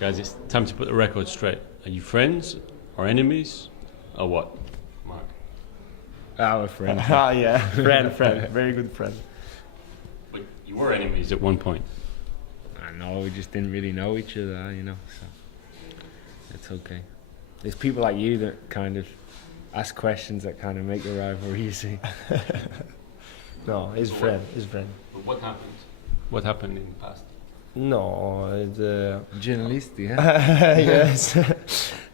Guys, it's time to put the record straight. Are you friends or enemies or what? Mark. Our friend. Yeah, friend, very good friend. But you were enemies at one point. I know, we just didn't really know each other, you know, so it's okay. There's people like you that kind of ask questions that kind of make the rivalry, you see. No, he's friend. But what happened? What happened in the past? No, it's, Journalist, yeah? yes.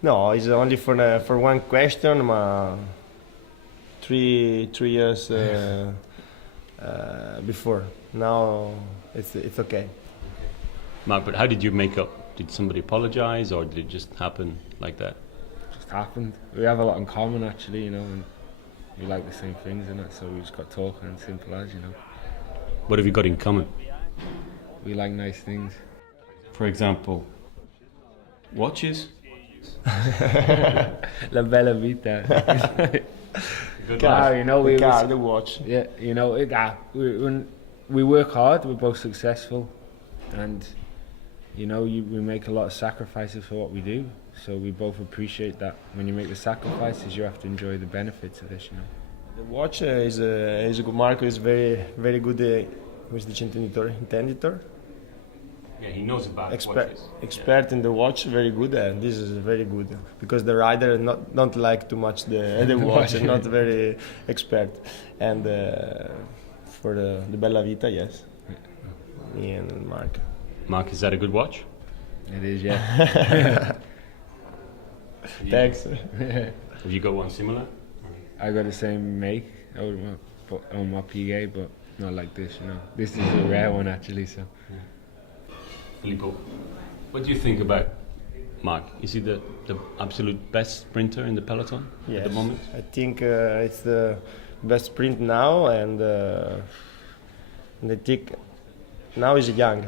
No, it's only for one question, ma 3 years before. Now it's okay. Mark, but how did you make up? Did somebody apologize or did it just happen like that? Just happened. We have a lot in common actually, you know, and we like the same things and that, so we just got talking and simple as, you know. What have you got in common? We like nice things. For example, watches? La bella vita. Good Car, you know, The watch. yeah, you know, when we work hard, we're both successful, and you know, we make a lot of sacrifices for what we do. So we both appreciate that when you make the sacrifices, you have to enjoy the benefits of this, you know. The watch is a good. Marco is very good with the intenditor. Yeah, he knows about Expert watches. in the watch, very good, and this is very good because the rider don't like too much the watch, and not very expert. And for the Bella Vita, yes, me and Mark. Mark, is that a good watch? It is, yeah. Thanks. Have you got one similar? I got the same make on my PA, but not like this, you know. This is a rare one actually, so. Filippo, what do you think about Mark? Is he the absolute best sprinter in the peloton at the moment? I think it's the best sprint now, and I think now he's young.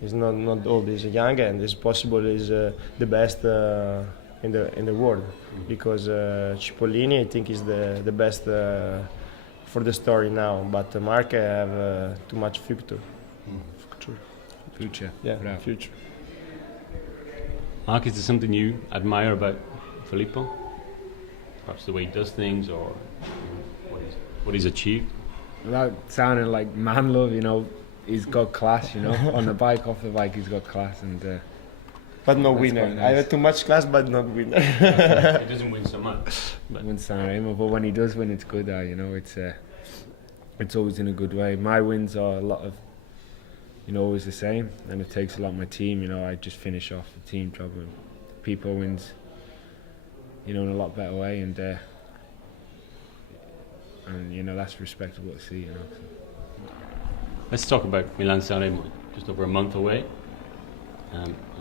He's not old. He's young, and it's possible he's the best in the world, because Cipollini I think is the best for the story now. But Mark have too much future. Future. Yeah, Bravo. future. Mark, is there something you admire about Filippo? Perhaps the way he does things, or what he's achieved? Without sounding like man love, you know, he's got class, you know. On the bike, off the bike, he's got class, and But no That's winner. quite nice. I have too much class, but not winner. He doesn't win so much. But wins San Remo, but when he does win, it's good. You know, it's always in a good way. My wins are a lot of, you know, always the same, and it takes a lot of my team. You know, I just finish off the team job, and people wins, you know, in a lot better way, and you know, that's respectable to see. You know. So. let's talk about Milan-San Remo. Just over a month away.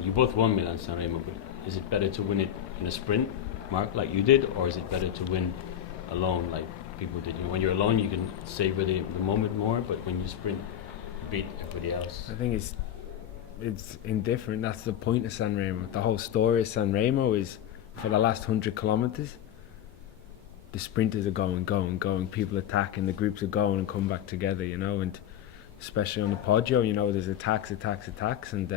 You both won Milan-San Remo, but is it better to win it in a sprint, Mark, like you did, or is it better to win alone, like people did? You know, when you're alone, you can savor the moment more, but when you sprint, you beat everybody else. I think it's indifferent. That's the point of San Remo. The whole story of San Remo is, for the last 100 kilometers, the sprinters are going. People attacking, the groups are going and come back together, you know, and especially on the Poggio, you know, there's attacks, and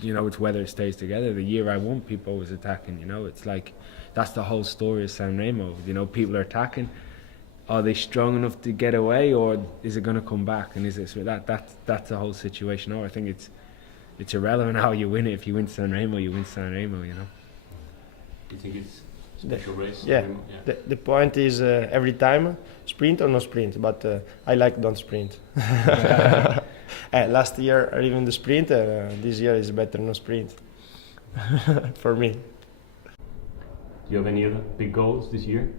you know, it's whether it stays together. The year I won, people was attacking, you know. It's like, that's the whole story of San Remo. You know, people are attacking. Are they strong enough to get away, or is it going to come back? And is it that's the whole situation. I think it's irrelevant how you win it. If you win San Remo, you win San Remo, you know. Do you think it's a special race? Yeah. Remo? The point is every time sprint or no sprint, but I like don't sprint. Last year I even the sprint. This year is better no sprint for me. Do you have any other big goals this year?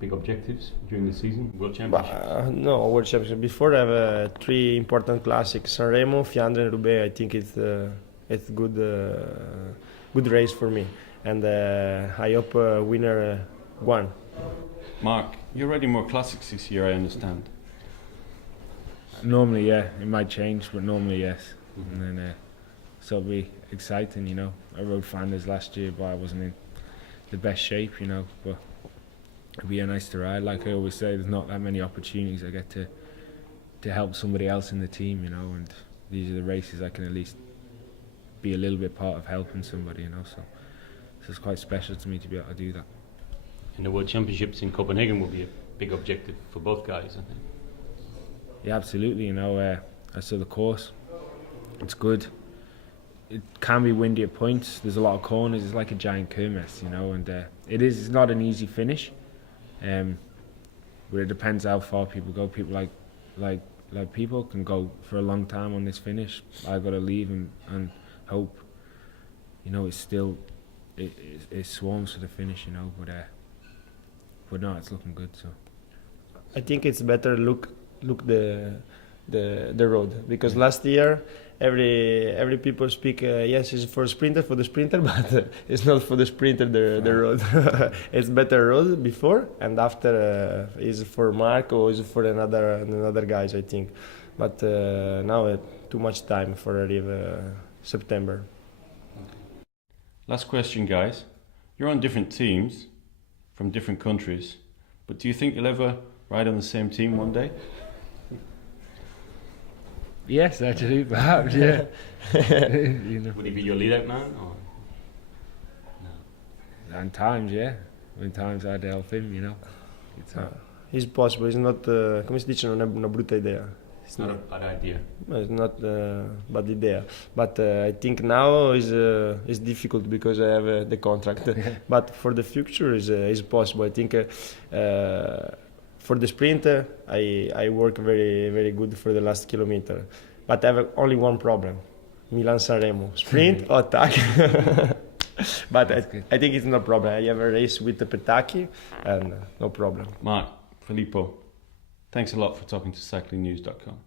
Big objectives during the season? World Championship? No, World Championship. Before I have 3 important classics: San Remo, Fiandre, and Roubaix. I think it's good race for me, and I hope winner won. Mark, you're riding more classics this year, I understand. Normally, yeah, it might change, but normally, yes. And then, so it'll be exciting, you know. I rode Flanders last year, but I wasn't in the best shape, you know. But it'll be nice to ride. Like I always say, there's not that many opportunities I get to help somebody else in the team, you know. And these are the races I can at least be a little bit part of helping somebody, you know. So it's quite special to me to be able to do that. And the World Championships in Copenhagen will be a big objective for both guys, I think. Yeah, absolutely. You know, as to the course, it's good. It can be windy at points. There's a lot of corners. It's like a giant kermesse, you know, and it's not an easy finish. But it depends how far people go. People like people can go for a long time on this finish. I got to leave and hope. You know, it's still it swarms for the finish. You know, but no, it's looking good. So I think it's better look the road, because last year every people speak yes, it's for the sprinter, but it's not for the sprinter the road. It's better road before and after is for Mark or is for another guys, I think. But now too much time for arrive September. Last question, guys. You're on different teams from different countries, but do you think you'll ever ride on the same team one day? yes, actually, perhaps, yeah. You know, Would he be your lead-out man? Or? No. and times, yeah. When times I'd help him, you know. It's possible. It's not come si dice, non è una brutta idea. It's not a bad idea. It's not a bad idea, but I think now is difficult because I have the contract. But for the future is possible. I think for the sprint I work very very good for the last kilometer, but I have only one problem: Milan-San Remo, sprint or attack. But I think it's no problem. I have a race with the Petacchi and no problem. Mark, Filippo, thanks a lot for talking to cyclingnews.com.